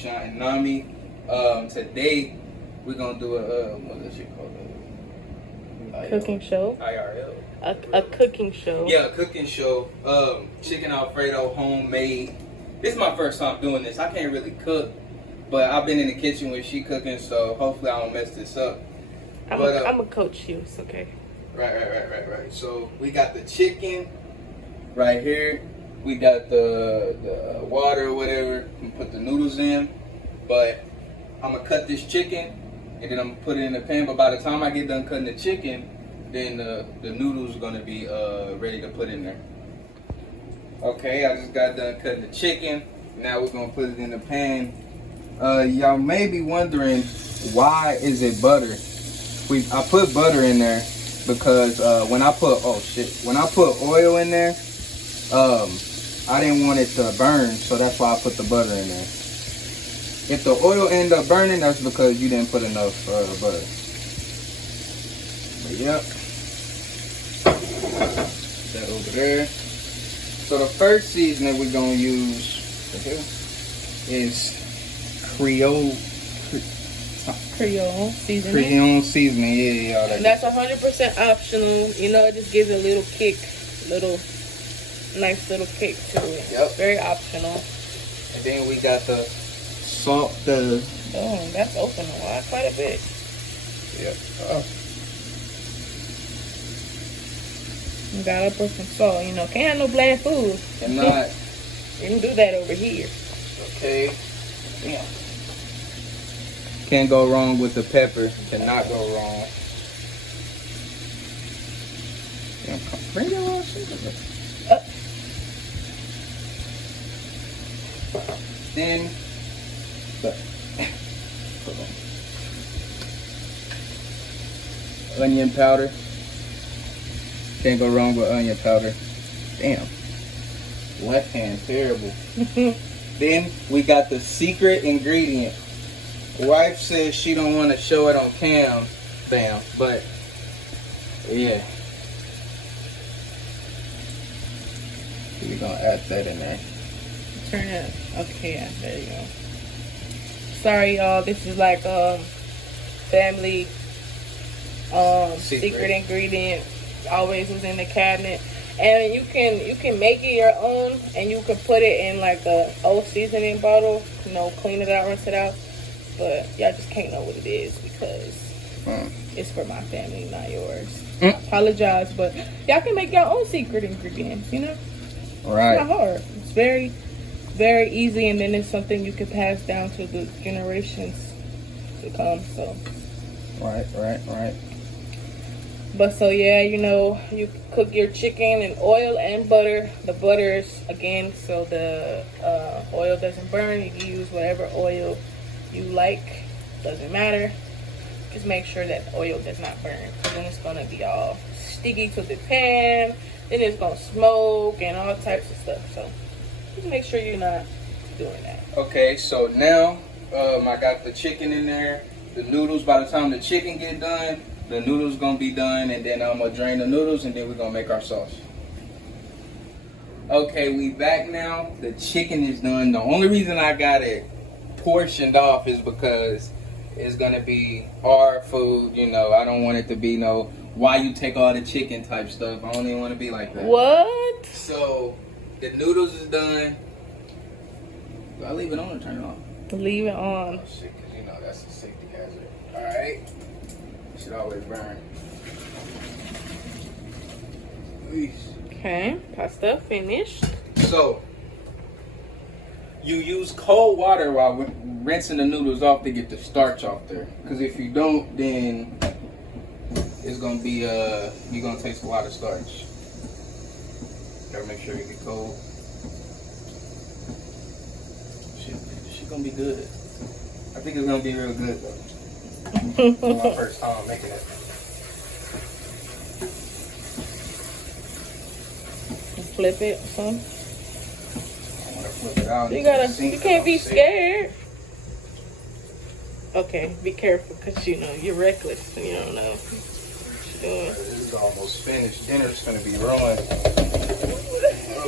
Shine Nami. Today we're gonna do a what's that shit called? Cooking show. IRL. A cooking show. Yeah, a cooking show. Chicken Alfredo, homemade. This is my first time doing this. I can't really cook, but I've been in the kitchen when she cooking, so hopefully I don't mess this up. I'm gonna coach you. It's okay. Right. So we got the chicken right here. We got the water or whatever. We put the noodles in. But I'm gonna cut this chicken and then I'm gonna put it in the pan. But by the time I get done cutting the chicken, then the noodles are gonna be ready to put in there. Okay, I just got done cutting the chicken. Now we're gonna put it in the pan. Y'all may be wondering, why is it butter? I put butter in there because when I put oil in there, I didn't want it to burn, so that's why I put the butter in there. If the oil end up burning, that's because you didn't put enough butter. But yep, that over there. So the first seasoning we're gonna use is Creole seasoning. Creole seasoning, yeah. And that's 100% optional. You know, it just gives a little kick, nice little kick to it. Yep. Very optional. And then we got the salt. Oh, that's open a lot, quite a bit. Yep. You gotta put some salt. You know, can't have no bland food. Cannot. You can do that over here. Okay. Yeah. Can't go wrong with the pepper. Cannot go wrong. Bring that on sugar. Then onion powder. Can't go wrong with onion powder. Damn. Left hand terrible. Then we got the secret ingredient. Wife says she don't want to show it on cam, but yeah. We're gonna add that in there. Turn it. Okay, yeah, there you go. Sorry, y'all. This is like family secret ingredient. Always was in the cabinet, and you can make it your own, and you can put it in like a old seasoning bottle. You know, clean it out, rinse it out. But y'all just can't know what it is because it's for my family, not yours. I apologize, but y'all can make your own secret ingredients. You know, right? It's not hard. It's very, very easy, and then it's something you can pass down to the generations to come. So, right. But so yeah, you know, you cook your chicken in oil and butter. The butter is again so the oil doesn't burn. You can use whatever oil you like, doesn't matter. Just make sure that the oil does not burn, because then it's gonna be all sticky to the pan. Then it's gonna smoke and all types of stuff. So just make sure you're not doing that. Okay, so now I got the chicken in there. The noodles. By the time the chicken get done, the noodles gonna be done, and then I'm gonna drain the noodles, and then we're gonna make our sauce. Okay, we back now. The chicken is done. The only reason I got it portioned off is because it's gonna be our food. You know, I don't want it to be why you take all the chicken type stuff. I don't even want to be like that. What? So the noodles is done. Do I leave it on or turn it off? Leave it on. Oh shit, because you know that's a safety hazard. All right. Should always burn. Okay, pasta finished. So you use cold water while rinsing the noodles off to get the starch off there. Because if you don't, then it's gonna be you're gonna taste a lot of starch. Gotta make sure you get cold. Shit gonna be good. I think it's gonna be real good though. For my first time making it. Flip it, son. I want to flip it out. You can't be scared. Okay, be careful, because you know you're reckless and you don't know what you're doing. This is almost finished. Dinner's gonna be ruined.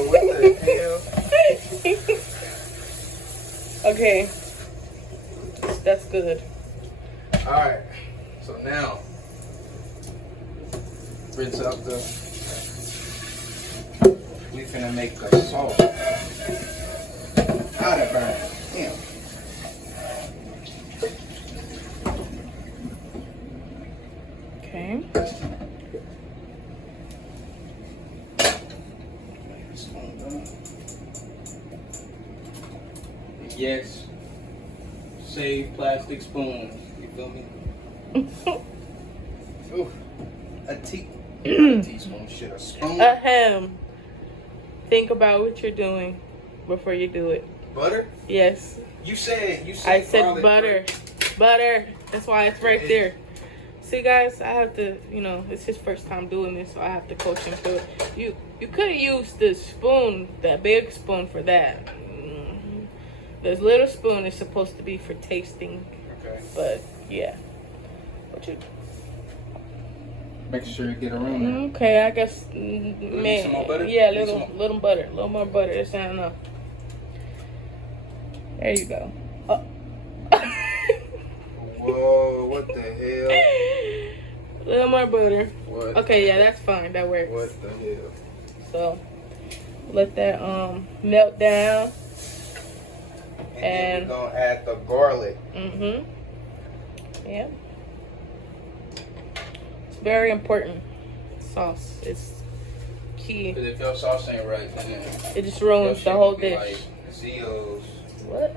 What the hell? Okay, That's good. All right. So now, rinse out the. We finna make the sauce. Ah, that burn. Damn. Okay. Yes. Save plastic spoons. You feel me? Ooh. A teaspoon. Shit, a spoon. Ahem. Think about what you're doing before you do it. Butter? Yes. You said I said garlic butter. first. Butter. That's why it's right there. See, guys, I have to, it's his first time doing this, so I have to coach him through it. You could have used the spoon, that big spoon for that. This little spoon is supposed to be for tasting. Okay. But, yeah. What you... Make sure you get around there. Okay, I guess, Some more butter? yeah, little butter. A little more butter. That's not enough. There you go. Oh. Whoa, what the hell? A little more butter. What? Okay, yeah, that's fine. That works. What the hell? So, let that melt down. And then we're gonna add the garlic. Yeah. It's very important. Sauce is key. Because if your sauce ain't right, then It just ruins the whole dish. Like Zio's. What?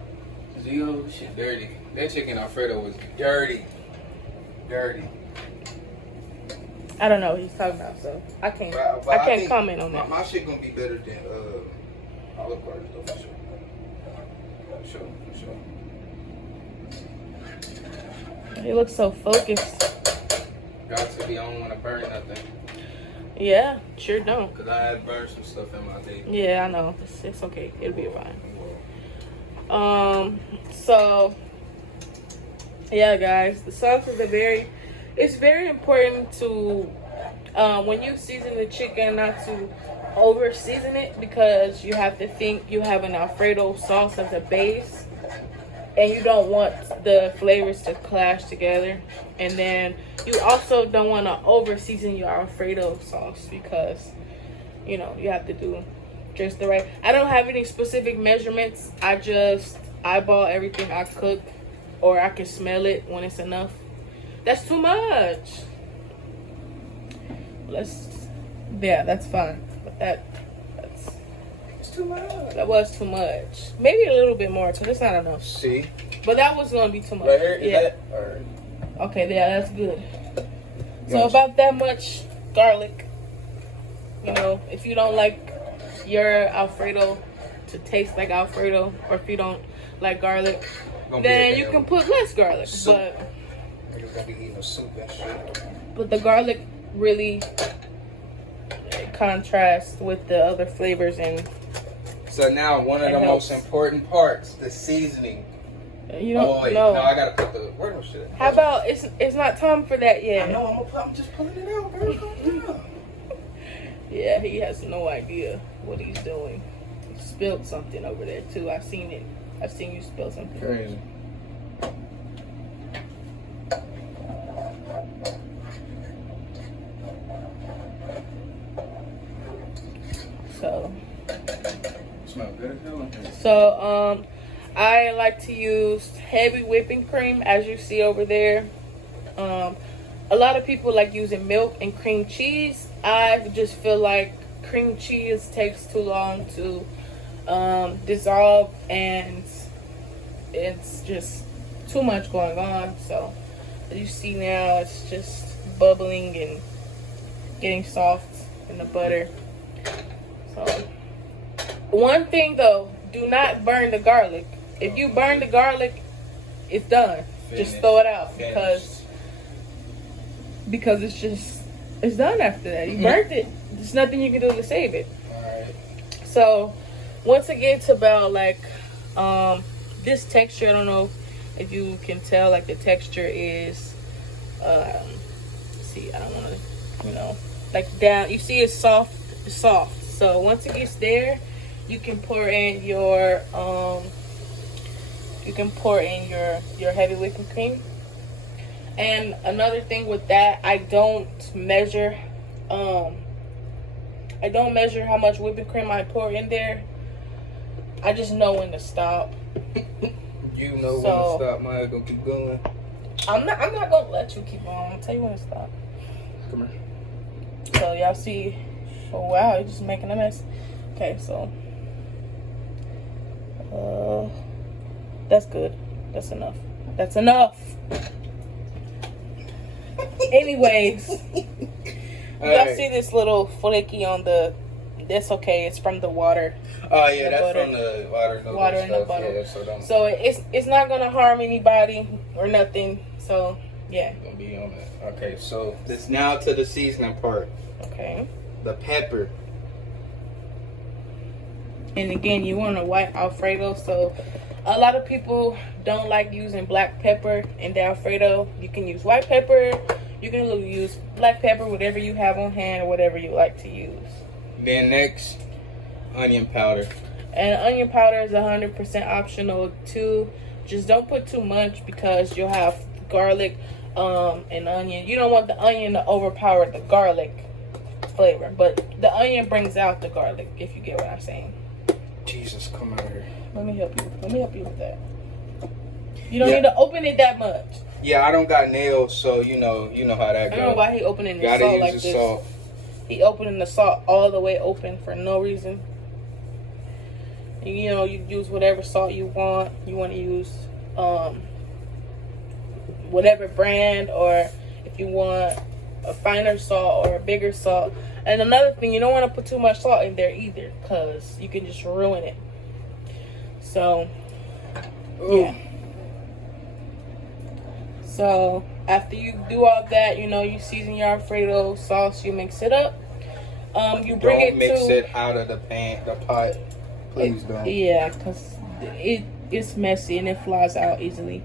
Zio's shit dirty. That chicken Alfredo was dirty. Dirty. I don't know what he's talking about, so I can't. But I can't think comment on that. My shit gonna be better than Olive Garden though, for sure. For sure. He looks so focused. Got to be. I don't want to burn nothing. Yeah, sure don't. Cause I had burned some stuff in my day. Yeah, I know. It's okay. It'll be fine. So yeah, guys, the sauce is it's very important to when you season the chicken not to over season it, because you have to think you have an Alfredo sauce as a base and you don't want the flavors to clash together, and then you also don't want to over season your Alfredo sauce, because you have to do just the right. I don't have any specific measurements. I just eyeball everything I cook, or I can smell it when it's enough. That's too much. That's fine. But it's too much. That was too much. Maybe a little bit more, because it's not enough. See? But that was going to be too much. Right here? Is yeah. that? Or... Okay, yeah, that's good. So Gotcha. about that much garlic. If you don't like your Alfredo to taste like Alfredo, or if you don't like garlic, then you can put less garlic. Soup. But Niggas gonna be eating a soup and shit. But the garlic really contrasts with the other flavors, and so now one of the most important parts, the seasoning. You don't wait, know. no, I gotta put the where no shit. How about it's not time for that yet? I know I'm just pulling it out, girl. Calm down. Yeah, he has no idea what he's doing. He spilled something over there too. I've seen it. I've seen you spill something. Crazy. So. Smell good as hell. So I like to use heavy whipping cream, as you see over there. A lot of people like using milk and cream cheese. I just feel like cream cheese takes too long to dissolve, and it's just too much going on. So as you see now, it's just bubbling and getting soft in the butter. So one thing though, do not burn the garlic. If you burn the garlic, it's done. Just throw it out, because it's done after that. You burnt it. There's nothing you can do to save it. Alright. So once it gets about like this texture, I don't know if you can tell, like the texture is see, I don't want to, like down. You see it's soft. So once it gets there, you can pour in your you can pour in your heavy whipping cream. And another thing with that, I don't measure how much whipping cream I pour in there. I just know when to stop. You know when to stop. Maya gonna keep going. I'm not gonna let you keep going. I'll tell you when to stop. Come here. So y'all see. Oh wow, you're just making a mess. Okay, so that's good. That's enough. That's enough. Anyways, y'all see this little flaky on the. That's okay. It's from the water. Oh yeah, that's butter. From the water. Water and the butter. Yeah, so it's not gonna harm anybody or nothing. So yeah. Gonna be on that. Okay, so this now to the seasoning part. Okay. The pepper. And again, you want a white Alfredo. So a lot of people don't like using black pepper in the Alfredo. You can use white pepper. You can use black pepper, whatever you have on hand or whatever you like to use. Then next, onion powder. And onion powder is 100% optional too. Just don't put too much because you'll have garlic and onion. You don't want the onion to overpower the garlic flavor, but the onion brings out the garlic, if you get what I'm saying. Jesus, come out here. Let me help you. Let me help you with that. You don't need to open it that much. Yeah, I don't got nails, so you know how that goes. I don't know why he opening the Gotta salt use like the this. salt. He opening the salt all the way open for no reason. You know, you use whatever salt you want. You want to use whatever brand, or if you want a finer salt or a bigger salt. And another thing, you don't want to put too much salt in there either, because you can just ruin it. So, yeah. So, after you do all that, you know, you season your Alfredo sauce, you mix it up. You bring Don't mix it out of the pot. Please don't. Yeah, because it's messy and it flies out easily.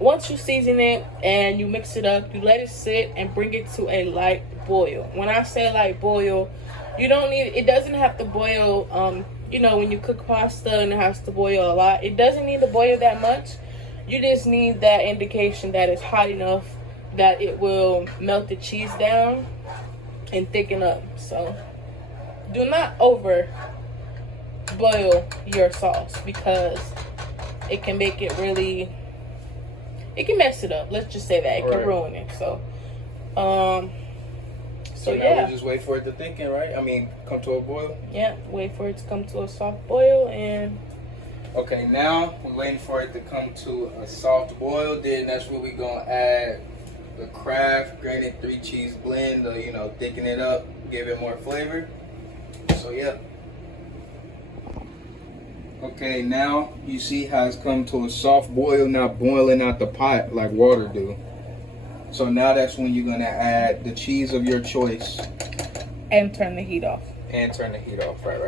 Once you season it and you mix it up, you let it sit and bring it to a light boil. When I say light boil, you don't need, it doesn't have to boil, you know, when you cook pasta and it has to boil a lot, it doesn't need to boil that much. You just need that indication that it's hot enough that it will melt the cheese down and thicken up. So do not over boil your sauce, because it can make it really, it can mess it up. Let's just say that. It can ruin it. So now yeah. we just wait for it to thicken, right? I mean, come to a boil? Yeah, wait for it to come to a soft boil. And okay, now we're waiting for it to come to a soft boil. Then that's where we're going to add the Kraft grated 3-cheese blend to, you know, thicken it up, give it more flavor. So, yeah. Okay, now you see how it's come to a soft boil, not boiling out the pot like water do. So now that's when you're going to add the cheese of your choice. And turn the heat off. And turn the heat off. Right.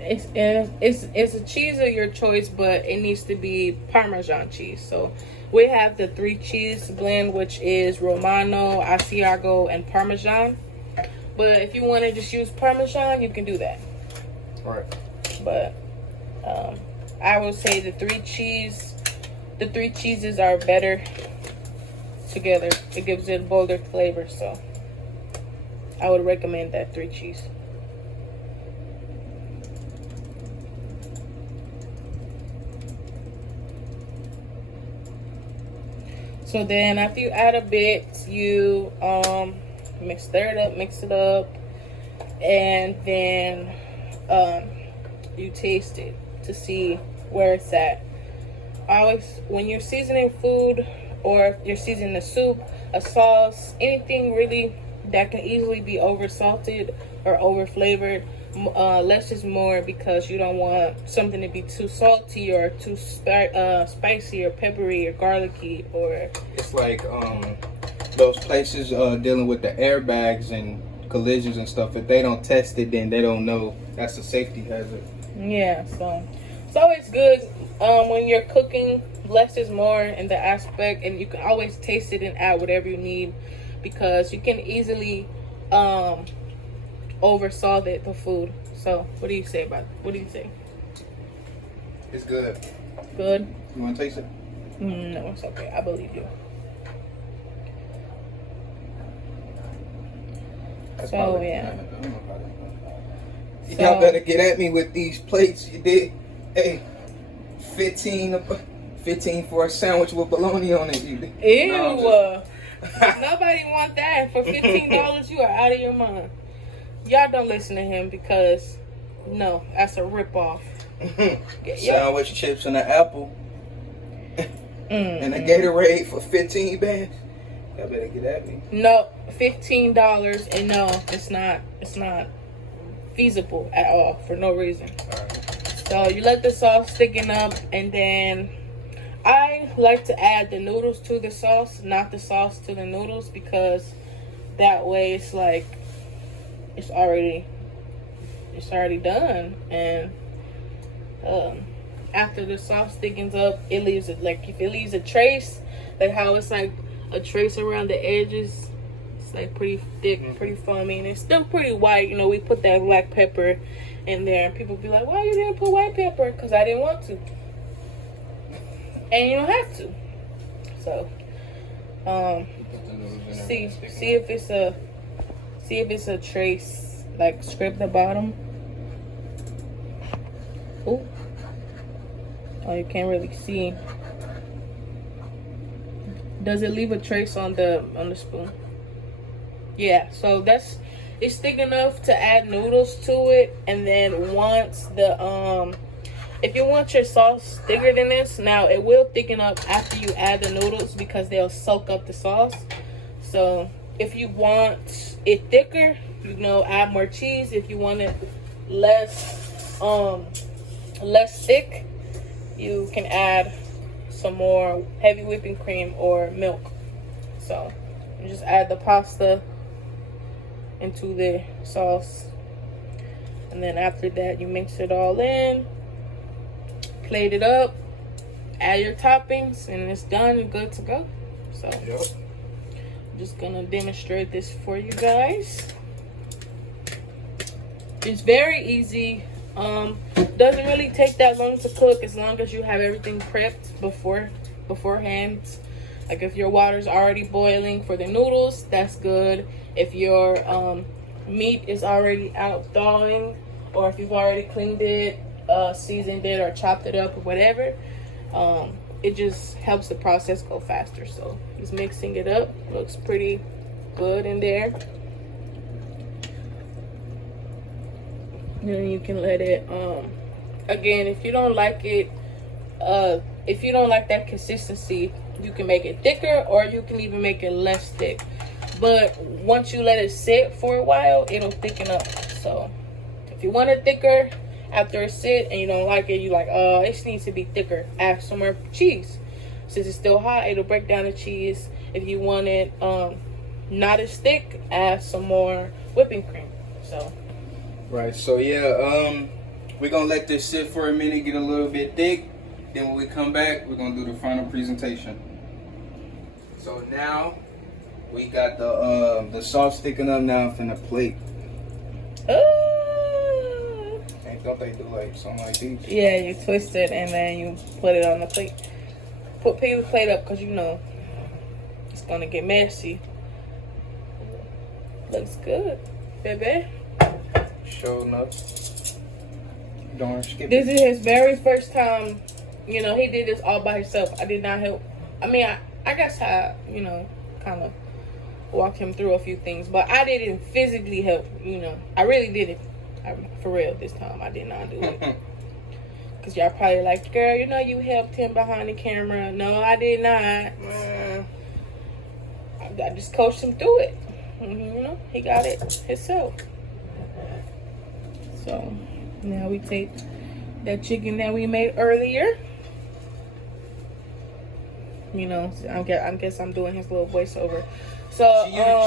It's a cheese of your choice, but it needs to be Parmesan cheese. So we have the 3-cheese blend, which is Romano, Asiago, and Parmesan. But if you want to just use Parmesan, you can do that. Right. But I would say the 3 cheeses are better together. It gives it a bolder flavor, so I would recommend that 3 cheese. So then after you add a bit, you mix it up, and then you taste it to see where it's at. When you're seasoning food, or if you're seasoning a soup, a sauce, anything really that can easily be over salted or over flavored, less is more, because you don't want something to be too salty or too spicy or peppery or garlicky. Or it's like those places dealing with the airbags and collisions and stuff. If they don't test it, then they don't know. That's a safety hazard. Yeah, so it's always good when you're cooking, less is more in the aspect, and you can always taste it and add whatever you need, because you can easily over salt the food. So, what do you say about it? What do you say? It's good. Good? You want to taste it? No, it's okay. I believe you. That's So, probably, yeah. I don't know how that- So- Y'all better get at me with these plates. You did. Hey, 15 for a sandwich with bologna on it. You did. Ew. No, Nobody want that. For $15, you are out of your mind. Y'all don't listen to him because, no, that's a ripoff. Sandwich, chips, and an apple. And a Gatorade for 15 bands. Y'all better get at me. No, $15, and no, it's not feasible at all for no reason. Alright. So you let the sauce thicken up, and then I like to add the noodles to the sauce, not the sauce to the noodles, because that way it's like it's already done. And after the sauce thickens up, it leaves it like if it leaves a trace, like how it's like a trace around the edges. It's like pretty thick, pretty foamy, and it's still pretty white. You know, we put that black pepper in there, and people be like, "Why you didn't put white pepper?" Because I didn't want to, and you don't have to. So, see if it's a trace. Like scrape the bottom. Ooh. Oh, you can't really see. Does it leave a trace on the spoon? Yeah, so it's thick enough to add noodles to it, and then once the if you want your sauce thicker than this, now it will thicken up after you add the noodles because they'll soak up the sauce. So if you want it thicker, you know, add more cheese. If you want it less thick, you can add some more heavy whipping cream or milk. So you just add the pasta into the sauce, and then after that you mix it all in, plate it up, add your toppings, and it's done and good to go. So Yep. I'm just gonna demonstrate this for you guys. It's very easy. Doesn't really take that long to cook as long as you have everything prepped beforehand. Like if your water's already boiling for the noodles, that's good. If your meat is already out thawing, or if you've already cleaned it, seasoned it, or chopped it up or whatever, it just helps the process go faster. So he's mixing it up. Looks pretty good in there. And then you can let it again, if you don't like it, if you don't like that consistency, you can make it thicker, or you can even make it less thick. But once you let it sit for a while, it'll thicken up. So if you want it thicker after it sit and you don't like it, you like, it needs to be thicker, add some more cheese. Since it's still hot, it'll break down the cheese. If you want it not as thick, add some more whipping cream. So Right, so yeah, we're gonna let this sit for a minute, get a little bit thick. Then when we come back, we're gonna do the final presentation. So now we got the sauce thickened up now from the plate. And don't they do like something like these? yeah, you twist it and then you put it on the plate. Pick the plate up because you know it's gonna get messy. Looks good, baby. Sure enough. Don't skip This it. is his very first time. You know, he did this all by himself. I did not help. I mean, I guess I, you know, kind of walked him through a few things, but I didn't physically help. You know, I really did it. For real, this time I did not do it. Because y'all probably like, girl, you know you helped him behind the camera. No, I did not. I just coached him through it. You know, he got it himself. So now we take that chicken that we made earlier. You know, I guess I'm doing his little voiceover. So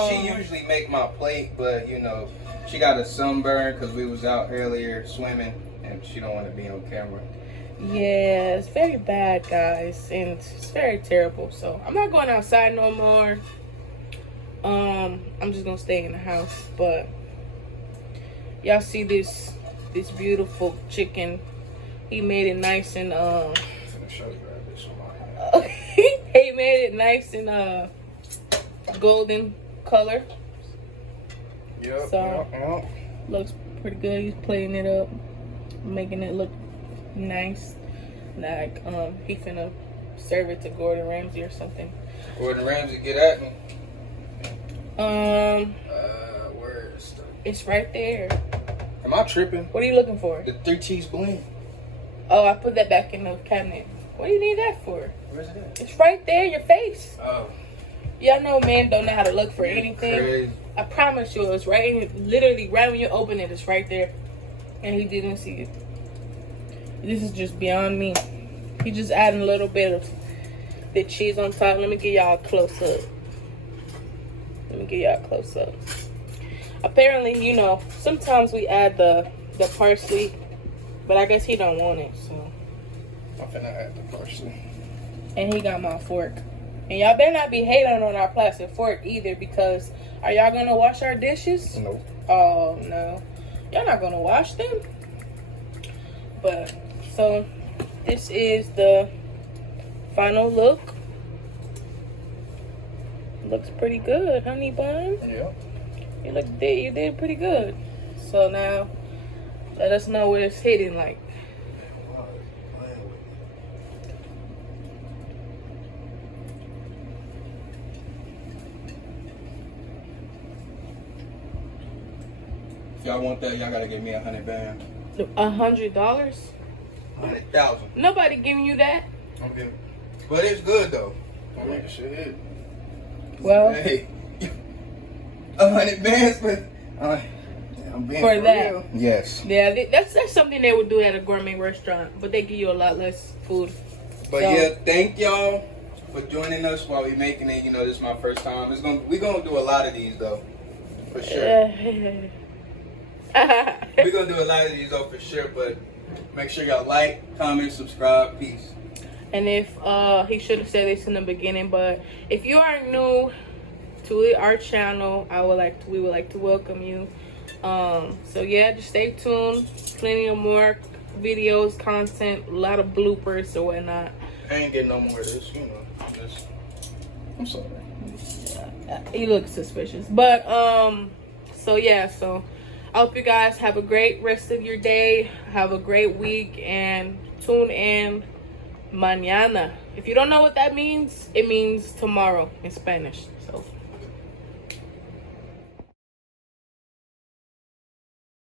She usually make my plate, but you know, she got a sunburn because we was out earlier swimming, and she don't want to be on camera. yeah, it's very bad, guys, and it's very terrible. So I'm not going outside no more. I'm just gonna stay in the house. But y'all see this this beautiful chicken. He made it nice and I'm gonna show you right this one. he made it nice and golden color. Yep. So Yep. looks pretty good. He's plating it up, making it look nice. Like he finna serve it to Gordon Ramsay or something. Gordon Ramsay, get at me. Where is the... It's right there. Am I tripping? What are you looking for? The 3 cheese blend. Oh, I put that back in the cabinet. What do you need that for? Where's it at? It's right there, your face. Oh. Y'all know men don't know how to look for anything. Crazy. I promise you, it's right, literally right when you open it, it's right there. And he didn't see it. This is just beyond me. He just adding a little bit of the cheese on top. Let me get y'all a close up. Apparently, you know, sometimes we add the parsley, but I guess he don't want it, so. I'm finna add the parsley. And he got my fork. And y'all better not be hating on our plastic fork either, because are y'all gonna wash our dishes? Nope. Oh no, y'all not gonna wash them. But so this is the final look. Looks pretty good, honey bun. Yeah. You did pretty good. So now let us know what it's hitting like. If y'all want that, y'all gotta give me 100 bands. $100? 100,000. Nobody giving you that. I'm giving. But it's good though. I mean, shit. Well, Hey, 100 bands, but I'm being for that. real. Yes. Yeah, that's something they would do at a gourmet restaurant, but they give you a lot less food. But So- yeah, thank y'all for joining us while we making it. You know, this is my first time. We're gonna do a lot of these though, for sure. We're gonna do a lot of these though, for sure. But make sure y'all like, comment, subscribe. Peace. And if he should have said this in the beginning, but if you are new to our channel, we would like to welcome you. So yeah, just stay tuned. Plenty of more videos, content, a lot of bloopers or whatnot. I ain't getting no more of this, you know. I'm sorry. You look suspicious, but so yeah, so I hope you guys have a great rest of your day. Have a great week, and tune in mañana. If you don't know what that means, it means tomorrow in Spanish. So